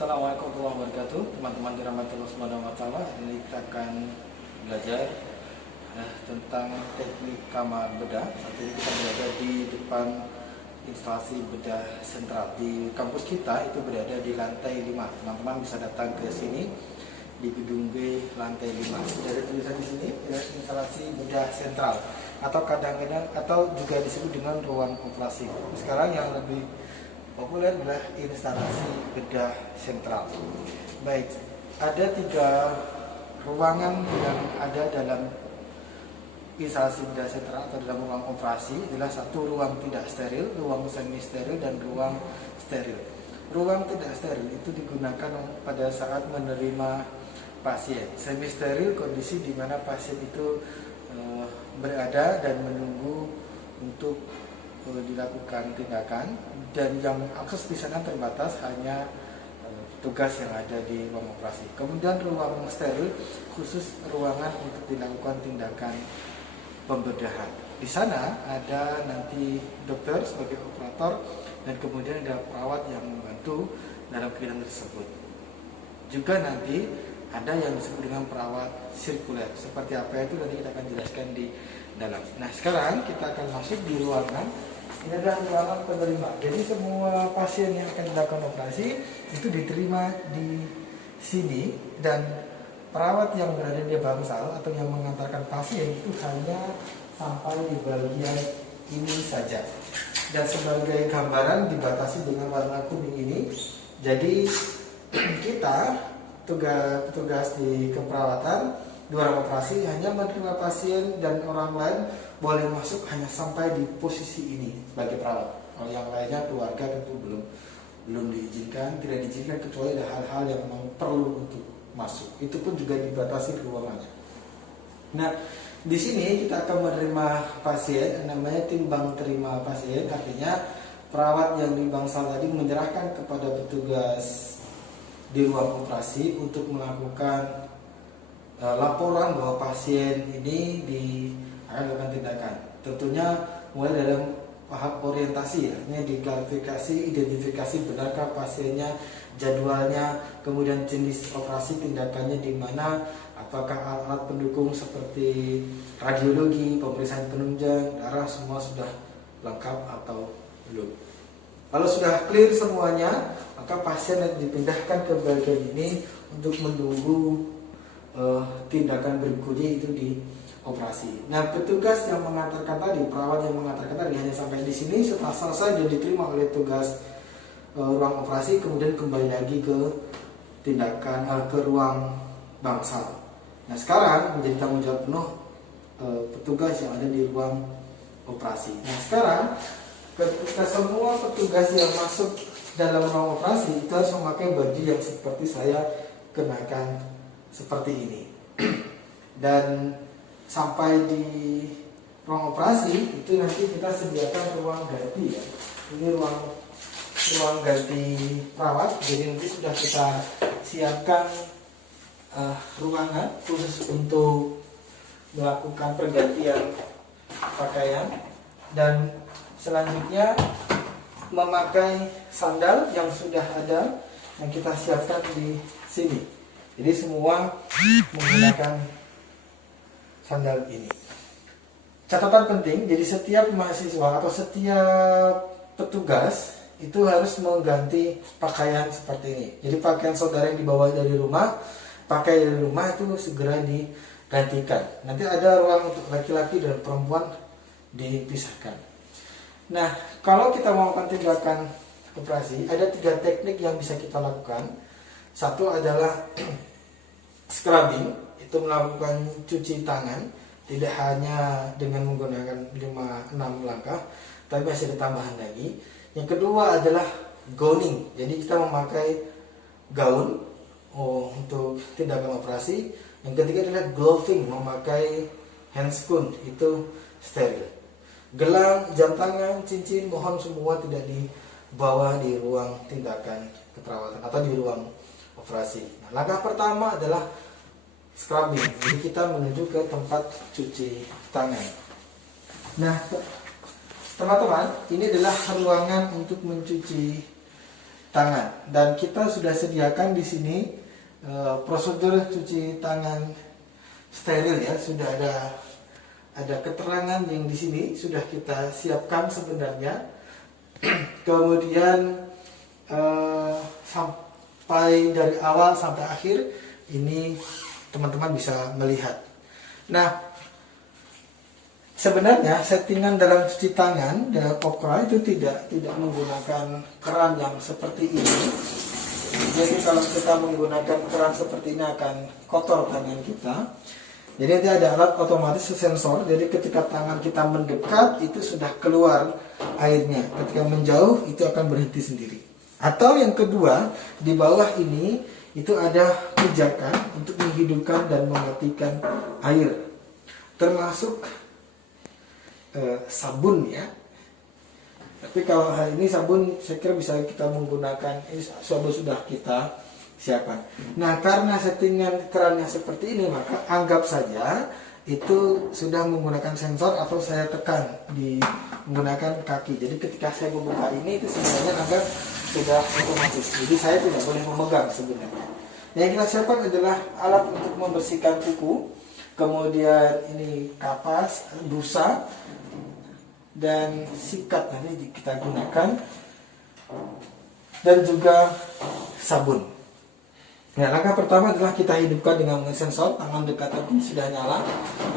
Assalamualaikum warahmatullahi wabarakatuh, teman-teman dirahmati Allah Subhanahu wa taala. Ini kita akan belajar tentang teknik kamar bedah. Saat ini kita berada di depan instalasi bedah sentral. Di kampus kita itu berada di lantai 5. Teman-teman bisa datang ke sini di gedung B lantai 5. Sudah ada tulisan di sini, instalasi bedah sentral atau kadang-kadang atau juga disebut dengan ruang operasi. Sekarang yang lebih populer adalah instalasi bedah sentral. Baik, ada 3 ruangan yang ada dalam instalasi bedah sentral atau dalam ruang operasi. Adalah satu ruang tidak steril, ruang semi steril, dan ruang steril. Ruang tidak steril itu digunakan pada saat menerima pasien. Semi steril kondisi di mana pasien itu berada dan menunggu untuk dilakukan tindakan, dan yang akses di sana terbatas, hanya tugas yang ada di ruang operasi. Kemudian ruang steril khusus ruangan untuk dilakukan tindakan pembedahan. Di sana ada nanti dokter sebagai operator dan kemudian ada perawat yang membantu dalam kegiatan tersebut. Juga nanti ada yang disebut dengan perawat sirkuler. Seperti apa itu nanti kita akan jelaskan di dalam. Nah, sekarang kita akan masuk di ruangan. Ini adalah ruangan penerima. Jadi semua pasien yang akan dilakukan operasi itu diterima di sini, dan perawat yang berada di bangsal atau yang mengantarkan pasien itu hanya sampai di bagian ini saja. Dan sebagai gambaran dibatasi dengan warna kuning ini. Jadi kita petugas di keperawatan di ruang operasi hanya menerima pasien, dan orang lain boleh masuk hanya sampai di posisi ini sebagai perawat. Kalau yang lainnya keluarga tentu belum diizinkan, tidak diizinkan kecuali ada hal-hal yang memang perlu untuk masuk. Itu pun juga dibatasi ruangannya. Nah, di sini kita akan menerima pasien, namanya timbang terima pasien. Artinya perawat yang di bangsal tadi menyerahkan kepada petugas di ruang operasi untuk melakukan laporan bahwa pasien ini akan dilakukan tindakan. Tentunya mulai dari tahap orientasi, artinya diklarifikasi, identifikasi benarkah pasiennya, jadwalnya, kemudian jenis operasi tindakannya di mana, apakah alat pendukung seperti radiologi, pemeriksaan penunjang, darah semua sudah lengkap atau belum. Kalau sudah clear semuanya, maka pasien dipindahkan ke bagian ini untuk menunggu tindakan berikutnya, itu di operasi. Nah, petugas yang mengantarkan tadi, perawat yang mengantarkan tadi hanya sampai di sini. Setelah selesai dan diterima oleh tugas ruang operasi, kemudian kembali lagi ke tindakan ke ruang bangsal. Nah, sekarang menjadi tanggung jawab penuh petugas yang ada di ruang operasi. Nah, sekarang ketika semua petugas yang masuk dalam ruang operasi itu harus memakai baju yang seperti saya kenakan seperti ini. Dan sampai di ruang operasi itu nanti kita sediakan ruang ganti ya. Ini ruang ganti perawat. Jadi nanti sudah kita siapkan ruangan khusus untuk melakukan pergantian pakaian, dan selanjutnya memakai sandal yang sudah ada yang kita siapkan di sini. Jadi semua menggunakan sandal ini. Catatan penting, jadi setiap mahasiswa atau setiap petugas itu harus mengganti pakaian seperti ini. Jadi pakaian saudara yang dibawa dari rumah, pakai dari rumah itu segera digantikan. Nanti ada ruang untuk laki-laki dan perempuan dipisahkan. Nah, kalau kita mau melakukan tindakan operasi, ada 3 teknik yang bisa kita lakukan. Satu adalah scrubbing, itu melakukan cuci tangan, tidak hanya dengan menggunakan 5-6 langkah, tapi masih ada tambahan lagi. Yang kedua adalah gowning, jadi kita memakai gaun untuk tindakan operasi. Yang ketiga adalah gloving, memakai handscoon, itu steril. Gelang, jam tangan, cincin, mohon semua tidak dibawa di ruang tindakan keperawatan atau di ruang operasi. Nah, langkah pertama adalah scrubbing. Jadi kita menuju ke tempat cuci tangan. Nah, teman-teman, ini adalah ruangan untuk mencuci tangan. Dan kita sudah sediakan di sini prosedur cuci tangan steril ya, sudah ada keterangan yang di sini sudah kita siapkan sebenarnya. Kemudian sampai dari awal sampai akhir ini teman-teman bisa melihat. Nah, sebenarnya settingan dalam cuci tangan dan Kokra itu tidak menggunakan keran yang seperti ini. Jadi kalau kita menggunakan keran seperti ini akan kotor tangan kita. Jadi nanti ada alat otomatis sensor. Jadi ketika tangan kita mendekat itu sudah keluar airnya. Ketika menjauh itu akan berhenti sendiri. Atau yang kedua, di bawah ini itu ada pijakan untuk menghidupkan dan mematikan air. Termasuk sabun ya. Tapi kalau hari ini sabun saya kira bisa kita menggunakan, sabun sudah kita siapkan. Nah, karena settingan kerannya seperti ini, maka anggap saja itu sudah menggunakan sensor atau saya tekan di menggunakan kaki. Jadi ketika saya membuka ini itu sebenarnya anggap sudah otomatis. Jadi saya tidak boleh memegang sebenarnya. Yang kita siapkan adalah alat untuk membersihkan kuku, kemudian ini kapas, busa, dan sikat nanti kita gunakan, dan juga sabun. Nah, langkah pertama adalah kita hidupkan dengan sensor. Tangan dekatan ini sudah nyala,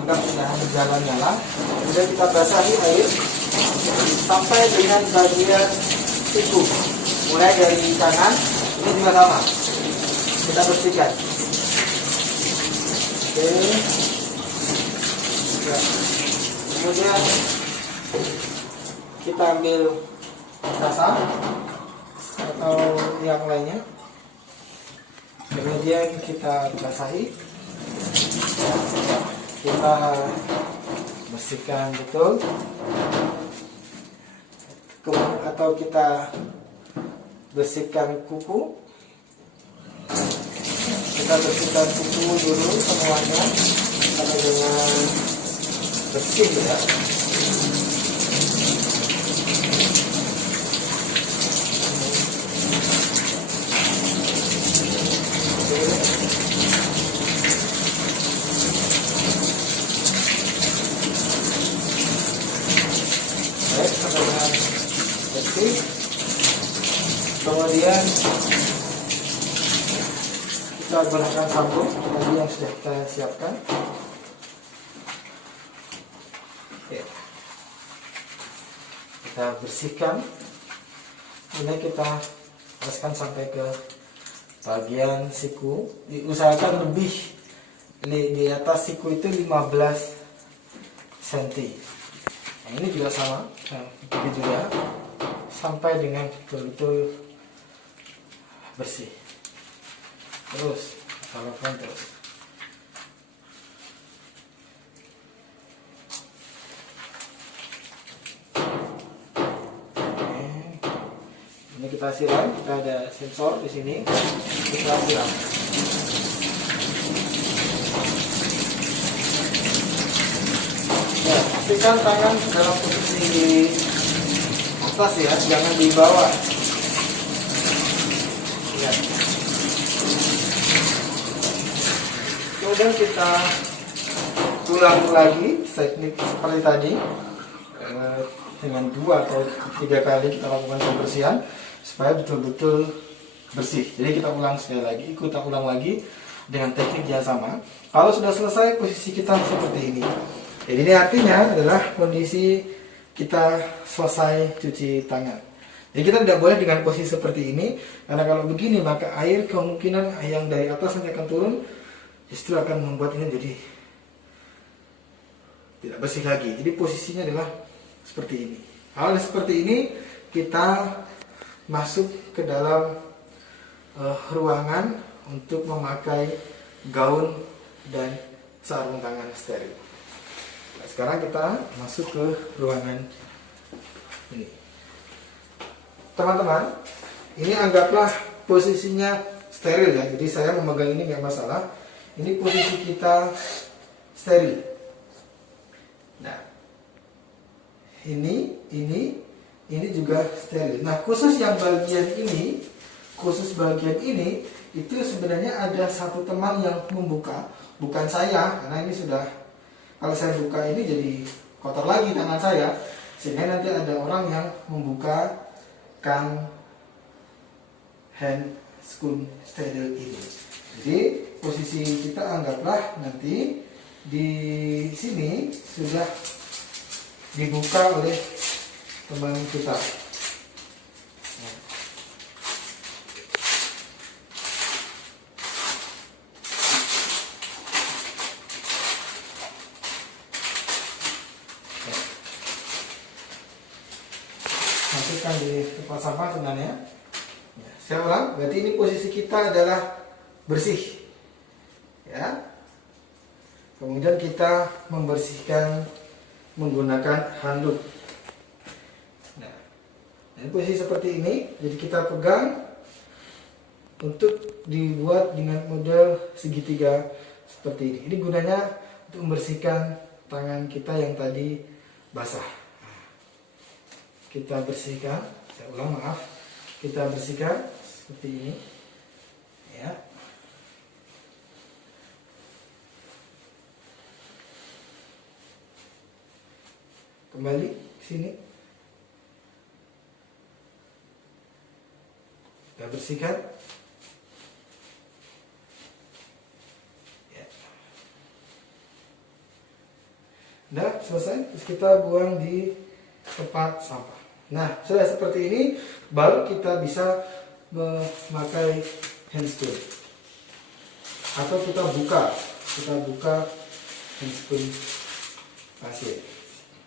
anggap sudah berjalan nyala. Kemudian kita basahi air sampai dengan bagian siku, mulai dari kanan ini juga sama, kita bersihkan. Oke. Ya. Kemudian kita ambil basah atau yang lainnya, kemudian kita basahi, kita bersihkan betul, atau kita bersihkan kuku. Kita bersihkan kuku dulu semuanya sampai dengan bersih ya. Kemudian kita gunakan sabun tadi yang sudah kita siapkan. Oke. Kita bersihkan. Ini kita oleskan sampai ke bagian siku. Diusahakan lebih di atas siku itu 15 cm. Nah, ini juga sama, ini juga sampai dengan betul-betul bersih. Terus kita lakukan terus. Oke. Ini kita siram, kita ada sensor di sini, kita siram. Ya, pastikan tangan dalam posisi atas ya, jangan di bawah. Ya. Kemudian kita ulang lagi teknik seperti tadi dengan 2 atau 3 kali kita lakukan pembersihan supaya betul-betul bersih. Jadi kita ulang sekali lagi, kita ulang lagi dengan teknik yang sama. Kalau sudah selesai, posisi kita seperti ini. Jadi ini artinya adalah kondisi kita selesai cuci tangan. Jadi kita tidak boleh dengan posisi seperti ini, karena kalau begini maka air kemungkinan yang dari atas nanti akan turun, justru akan membuat ini jadi tidak bersih lagi. Jadi posisinya adalah seperti ini. Hal seperti ini kita masuk ke dalam ruangan untuk memakai gaun dan sarung tangan steril. Nah, sekarang kita masuk ke ruangan ini. Teman-teman, ini anggaplah posisinya steril ya. Jadi saya memegang ini nggak masalah. Ini posisi kita steril. Nah, ini juga steril. Nah, khusus yang bagian ini khusus bagian ini itu sebenarnya ada satu teman yang membuka, bukan saya, karena ini sudah, kalau saya buka ini jadi kotor lagi tangan saya, sehingga nanti ada orang yang membukakan hand spoon steril ini. Jadi posisi kita anggaplah nanti di sini sudah dibuka oleh teman kita. Masukkan di tempat sampah sebenarnya. Saya ulang, berarti ini posisi kita adalah bersih, ya. Kemudian kita membersihkan menggunakan handuk. Nah, ini posisi seperti ini, jadi kita pegang untuk dibuat dengan model segitiga seperti ini. Ini gunanya untuk membersihkan tangan kita yang tadi basah. Kita bersihkan, saya ulang, maaf, kita bersihkan seperti ini, ya. Kembali ke sini, kita bersihkan, ya. Nah, selesai, terus kita buang di tempat sampah. Nah, sudah seperti ini baru kita bisa memakai hand spoon. Atau kita buka hand spoon pasir.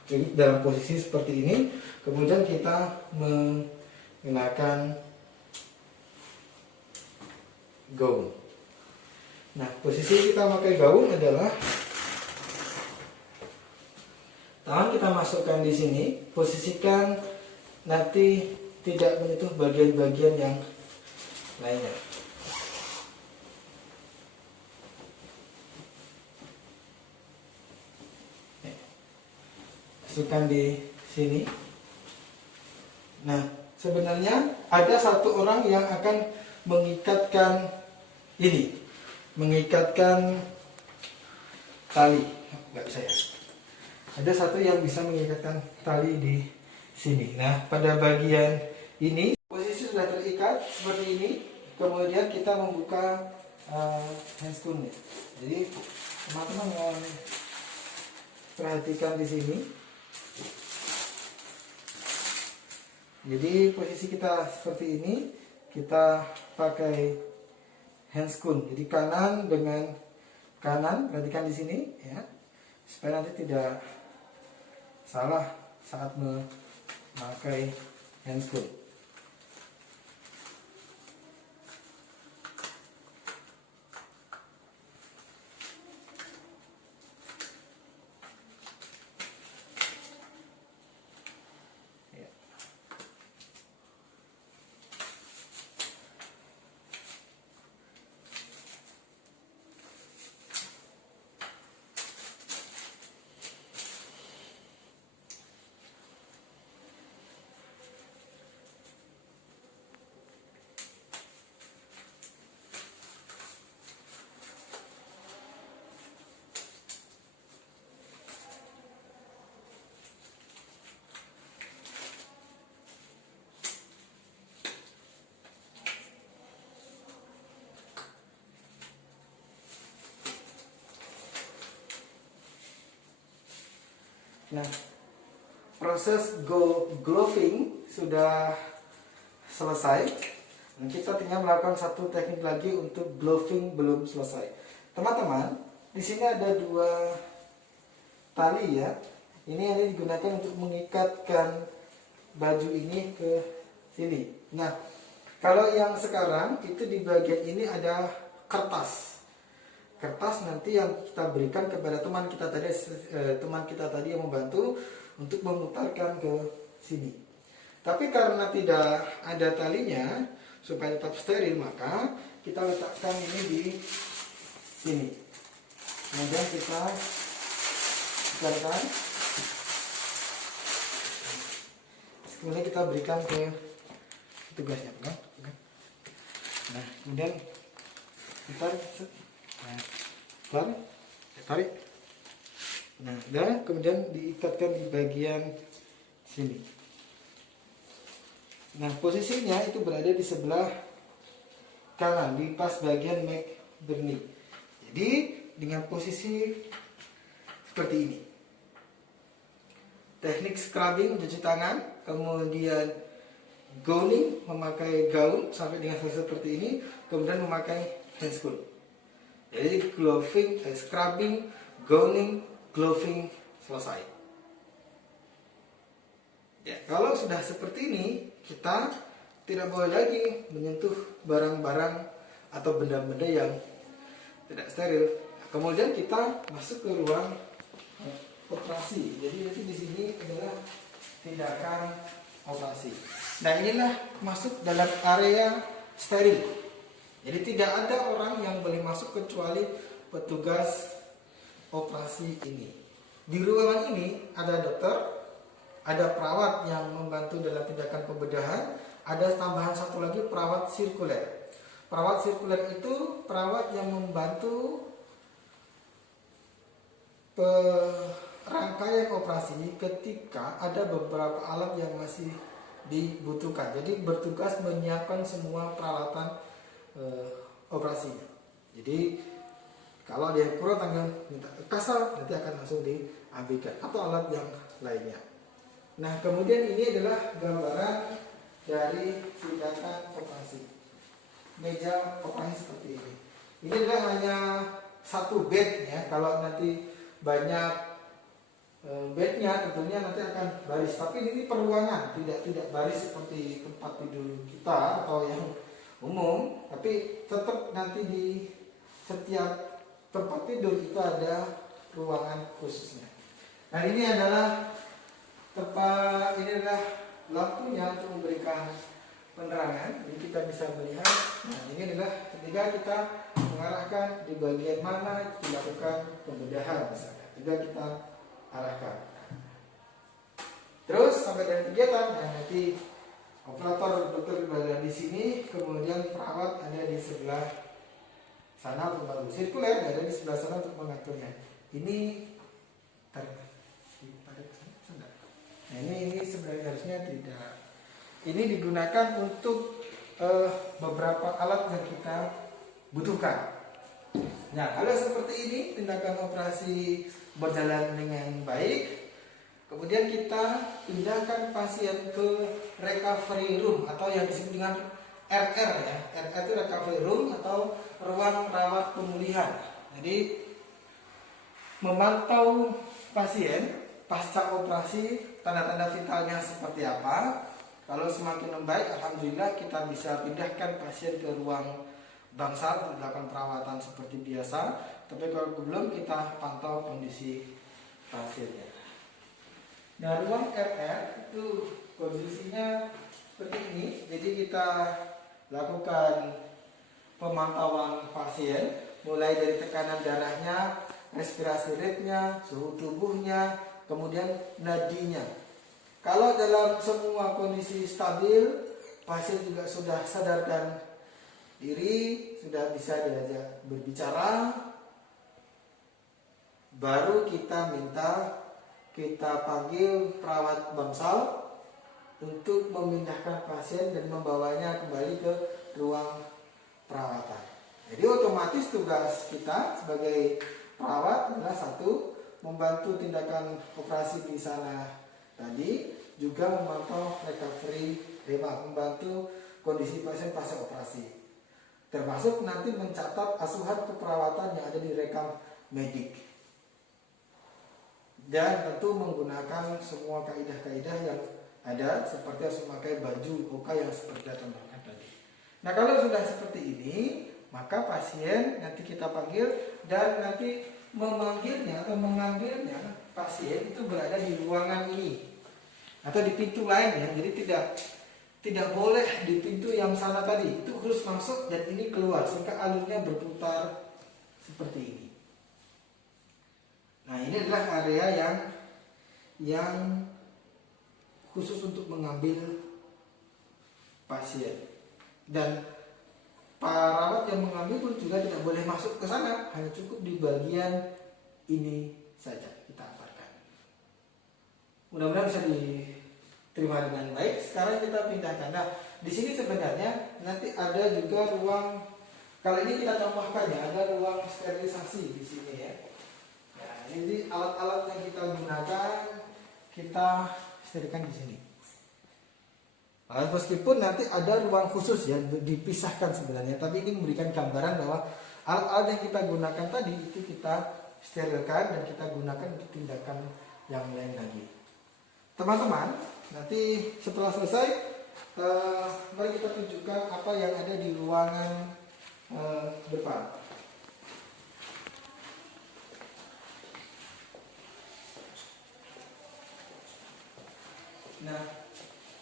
Jadi dalam posisi seperti ini, kemudian kita menggunakan gaun. Nah, posisi kita memakai gaun adalah tangan kita masukkan di sini, posisikan nanti tidak menyentuh bagian-bagian yang lainnya. Masukkan di sini. Nah, sebenarnya ada satu orang yang akan mengikatkan ini, mengikatkan tali. Enggak bisa ya. Ada satu yang bisa mengikatkan tali di sini. Nah, pada bagian ini posisi sudah terikat seperti ini. Kemudian kita membuka hand spoon-nya. Jadi teman-teman perhatikan di sini. Jadi posisi kita seperti ini, kita pakai hand spoon. Jadi kanan dengan kanan, perhatikan di sini, ya, supaya nanti tidak salah saat memakai hand spoon. Nah, proses gloving sudah selesai. Dan kita tinggal melakukan satu teknik lagi untuk gloving belum selesai. Teman-teman, di sini ada dua tali ya. Ini yang digunakan untuk mengikatkan baju ini ke sini. Nah, kalau yang sekarang itu di bagian ini ada kertas. Kertas nanti yang kita berikan kepada teman kita tadi yang membantu untuk memutarkan ke sini. Tapi karena tidak ada talinya supaya tetap steril, maka kita letakkan ini di sini. Kemudian kita putarkan. Kemudian kita berikan ke tugasnya, kan? Nah, kemudian ditarik, nah, tarik. Nah, dan kemudian diikatkan di bagian sini. Nah, posisinya itu berada di sebelah kanan, di pas bagian McBurney. Jadi dengan posisi seperti ini. Teknik scrubbing cuci tangan, kemudian gowning memakai gaun sampai dengan seperti ini, kemudian memakai handscoon. Jadi gloving, scrubbing, gowning, gloving selesai. Ya, kalau sudah seperti ini, kita tidak boleh lagi menyentuh barang-barang atau benda-benda yang tidak steril. Kemudian kita masuk ke ruang operasi. Jadi nanti di sini adalah tindakan operasi. Nah, inilah masuk dalam area steril. Jadi tidak ada orang yang boleh masuk kecuali petugas operasi ini. Di ruangan ini ada dokter, ada perawat yang membantu dalam tindakan pembedahan, ada tambahan satu lagi perawat sirkuler. Perawat sirkuler itu perawat yang membantu rangkaian operasi ketika ada beberapa alat yang masih dibutuhkan. Jadi bertugas menyiapkan semua peralatan operasinya. Jadi kalau ada yang kurang tangan minta kasar, nanti akan langsung diambilkan atau alat yang lainnya. Nah, kemudian ini adalah gambaran dari tindakan operasi. Meja operasi seperti ini. Ini adalah hanya satu bed ya. Kalau nanti banyak bednya tentunya nanti akan baris. Tapi ini peruangan, tidak baris seperti tempat tidur kita atau yang umum, tapi tetap nanti di setiap tempat tidur itu ada ruangan khususnya. Nah, ini adalah lampunya untuk memberikan penerangan. Jadi kita bisa melihat. Nah, ini adalah ketika kita mengarahkan di bagian mana dilakukan pembedahan misalnya. Juga kita arahkan. Terus sampai dengan kegiatan, nah nanti operator dokter berada di sini, kemudian perawat ada di sebelah sana untuk membantu. Sirkuler ada di sebelah sana untuk mengaturnya. Ini tarik sana. Nah, ini sebenarnya harusnya tidak. Ini digunakan untuk beberapa alat yang kita butuhkan. Nah, kalau seperti ini tindakan operasi berjalan dengan baik. Kemudian kita pindahkan pasien ke recovery room atau yang disebut dengan RR ya. RR itu recovery room atau ruang rawat pemulihan. Jadi memantau pasien pasca operasi, tanda-tanda vitalnya seperti apa. Kalau semakin membaik, alhamdulillah kita bisa pindahkan pasien ke ruang bangsal untuk dilakukan perawatan seperti biasa. Tapi kalau belum, kita pantau kondisi pasiennya. Nah, ruang RR itu posisinya seperti ini. Jadi kita lakukan pemantauan pasien mulai dari tekanan darahnya, respirasi rate-nya, suhu tubuhnya, kemudian nadinya. Kalau dalam semua kondisi stabil, pasien juga sudah sadarkan diri, sudah bisa diajak berbicara, baru kita panggil perawat bangsal untuk memindahkan pasien dan membawanya kembali ke ruang perawatan. Jadi otomatis tugas kita sebagai perawat adalah satu, membantu tindakan operasi di sana tadi, juga memantau recovery, membantu kondisi pasien pasca operasi. Termasuk nanti mencatat asuhan keperawatan yang ada di rekam medik. Dan tentu menggunakan semua kaidah-kaidah yang ada, seperti harus memakai baju OK yang seperti contohkan tadi. Nah, kalau sudah seperti ini, maka pasien nanti kita panggil dan nanti memanggilnya atau mengambilnya pasien itu berada di ruangan ini atau di pintu lain ya. Jadi tidak boleh di pintu yang sana tadi, itu harus masuk dan ini keluar sehingga alurnya berputar seperti ini. Nah, ini adalah area yang khusus untuk mengambil pasien. Dan Perawat yang mengambil pun juga tidak boleh masuk ke sana, hanya cukup di bagian ini saja kita aparkan. Mudah-mudahan bisa diterima dengan baik. Sekarang kita pindahkan. Nah, di sini sebenarnya nanti ada juga ruang, kali ini kita tambahkan ya, ada ruang sterilisasi di sini ya. Nah, ini alat-alat yang kita gunakan kita sterilkan di sini. Meskipun nanti ada ruang khusus ya, dipisahkan sebenarnya, tapi ini memberikan gambaran bahwa alat-alat yang kita gunakan tadi itu kita sterilkan dan kita gunakan untuk tindakan yang lain lagi. Teman-teman, nanti setelah selesai, mari kita tunjukkan apa yang ada di ruangan depan. Nah,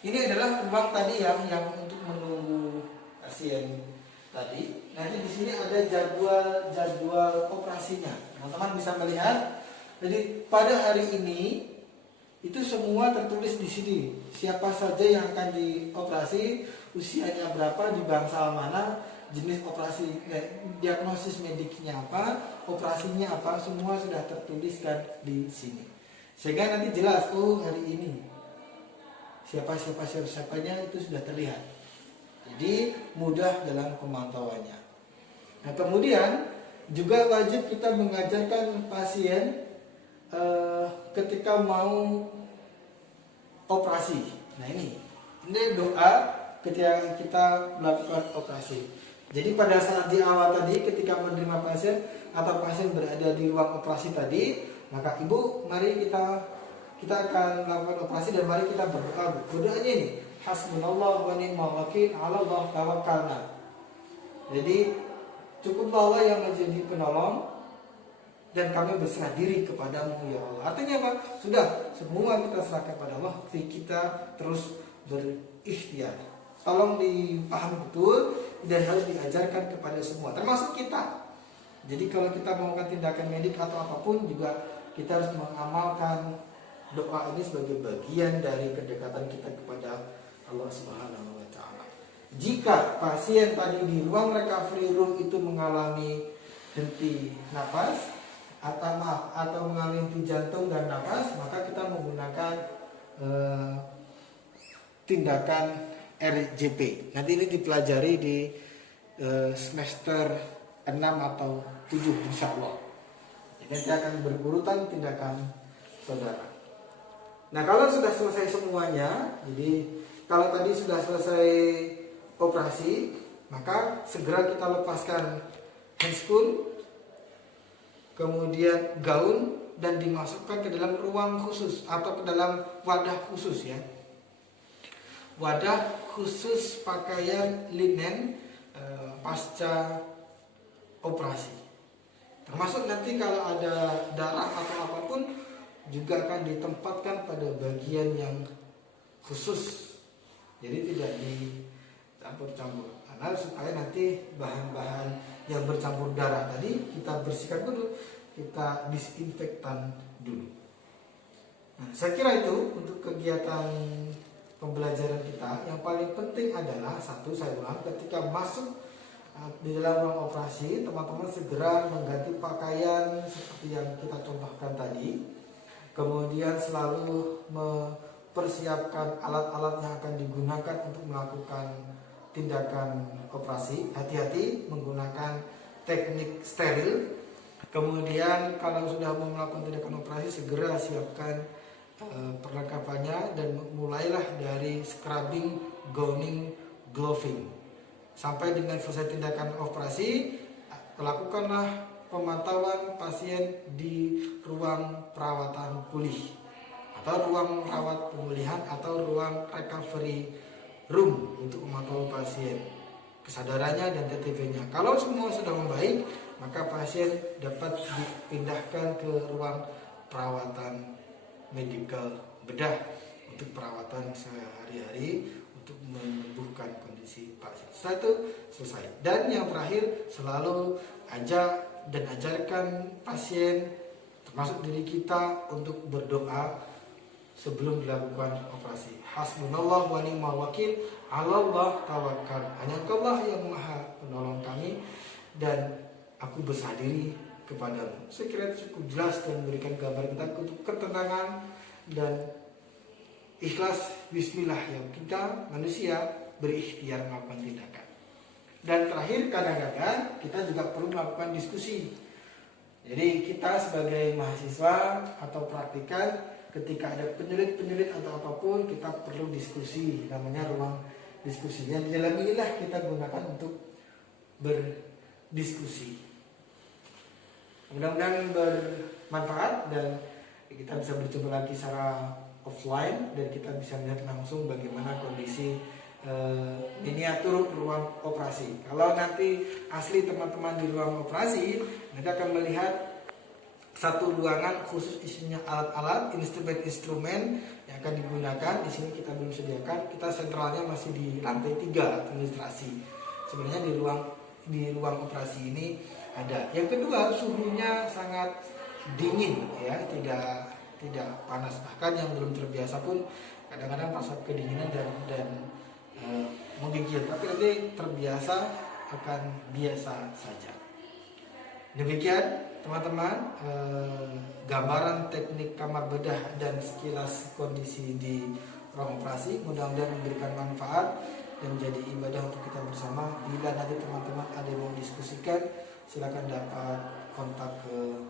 ini adalah ruang tadi yang untuk menunggu pasien tadi. Nanti di sini ada jadwal operasinya. Teman-teman bisa melihat. Jadi pada hari ini itu semua tertulis di sini. Siapa saja yang akan dioperasi, usianya berapa, di bangsal mana, jenis operasi, diagnosis mediknya apa, operasinya apa, semua sudah tertuliskan di sini. Sehingga nanti jelas, oh hari ini siapanya itu sudah terlihat. Jadi mudah dalam pemantauannya. Nah, kemudian juga wajib kita mengajarkan pasien ketika mau operasi. Nah, ini doa ketika kita melakukan operasi. Jadi pada saat di awal tadi ketika menerima pasien atau pasien berada di ruang operasi tadi, maka ibu mari kita akan melakukan operasi dan mari kita berdoa. Doanya ini, hasbunallah wa ni'mal wakil, 'ala Allah tawakkalna. Jadi cukuplah Allah yang menjadi penolong dan kami berserah diri kepadamu ya Allah. Artinya apa? Sudah, semua kita serahkan pada Allah, kita terus berikhtiar. Tolong dipahami betul dan harus diajarkan kepada semua, termasuk kita. Jadi kalau kita melakukan tindakan medik atau apapun juga kita harus mengamalkan doa ini sebagai bagian dari kedekatan kita kepada Allah Subhanahu wa taala. Jika pasien tadi di ruang recovery room itu mengalami henti napas atau mengalami henti jantung dan napas, maka kita menggunakan tindakan RJP. Nanti ini dipelajari di semester 6 atau 7 insya Allah. Nanti akan berurutan tindakan saudara. Nah, kalau sudah selesai semuanya, jadi kalau tadi sudah selesai operasi, maka segera kita lepaskan handscoon, kemudian gaun, dan dimasukkan ke dalam ruang khusus atau ke dalam wadah khusus ya. Wadah khusus pakaian linen pasca operasi. Termasuk nanti kalau ada darah atau apapun juga akan ditempatkan pada bagian yang khusus. Jadi tidak dicampur-campur. Karena supaya nanti bahan-bahan yang bercampur darah tadi kita bersihkan dulu, kita disinfektan dulu. Nah, saya kira itu untuk kegiatan pembelajaran kita. Yang paling penting adalah satu, saya ulang, ketika masuk di dalam ruang operasi, teman-teman segera mengganti pakaian seperti yang kita contohkan tadi. Kemudian selalu mempersiapkan alat-alat yang akan digunakan untuk melakukan tindakan operasi. Hati-hati menggunakan teknik steril. Kemudian kalau sudah mau melakukan tindakan operasi, segera siapkan perlengkapannya dan mulailah dari scrubbing, gowning, gloving. Sampai dengan selesai tindakan operasi, lakukanlah pemantauan pasien di ruang perawatan pulih atau ruang rawat pemulihan atau ruang recovery room untuk memantau pasien, kesadarannya dan TTV-nya. Kalau semua sudah membaik, maka pasien dapat dipindahkan ke ruang perawatan medikal bedah untuk perawatan sehari-hari untuk menyembuhkan kondisi pasien. Setelah itu selesai. Dan yang terakhir, selalu ajak dan ajarkan pasien termasuk diri kita untuk berdoa sebelum dilakukan operasi. Hasbunallah wa ni'mal wakil, 'alallah tawakkal. Hanya Engkaulah yang Maha penolong kami dan aku berserah diri kepadamu. Saya kira itu cukup jelas dan memberikan gambar kita untuk ketenangan dan ikhlas. Bismillah, yang kita manusia berikhtiar melakukan tindakan. Dan terakhir, kadang-kadang kita juga perlu melakukan diskusi. Jadi kita sebagai mahasiswa atau praktikan, ketika ada penyelit atau apapun, kita perlu diskusi, namanya ruang diskusi. Yang di dalam inilah kita gunakan untuk berdiskusi. Mudah-mudahan bermanfaat dan kita bisa berjumpa lagi secara offline dan kita bisa melihat langsung bagaimana kondisi miniatur ruang operasi. Kalau nanti asli teman-teman di ruang operasi, nanti akan melihat satu ruangan khusus isinya alat-alat, instrumen-instrumen yang akan digunakan. Di sini kita belum sediakan. Kita sentralnya masih di lantai 3 administrasi. Sebenarnya di ruang operasi ini ada. Yang kedua, suhunya sangat dingin, ya, tidak panas. Bahkan yang belum terbiasa pun kadang-kadang merasa kedinginan dan menggigil. Tapi nanti terbiasa akan biasa saja. Demikian teman-teman, gambaran teknik kamar bedah dan sekilas kondisi di ruang operasi. Mudah-mudahan memberikan manfaat dan menjadi ibadah untuk kita bersama. Bila nanti teman-teman ada yang mau diskusikan, silakan dapat kontak ke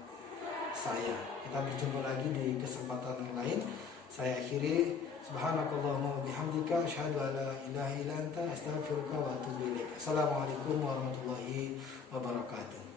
saya. Kita berjumpa lagi di kesempatan lain. Saya akhiri, subhanakallahumma wa bihamdika asyhadu an la ilaha illa anta astaghfiruka wa atubu ilaik. Assalamualaikum warahmatullahi wabarakatuh.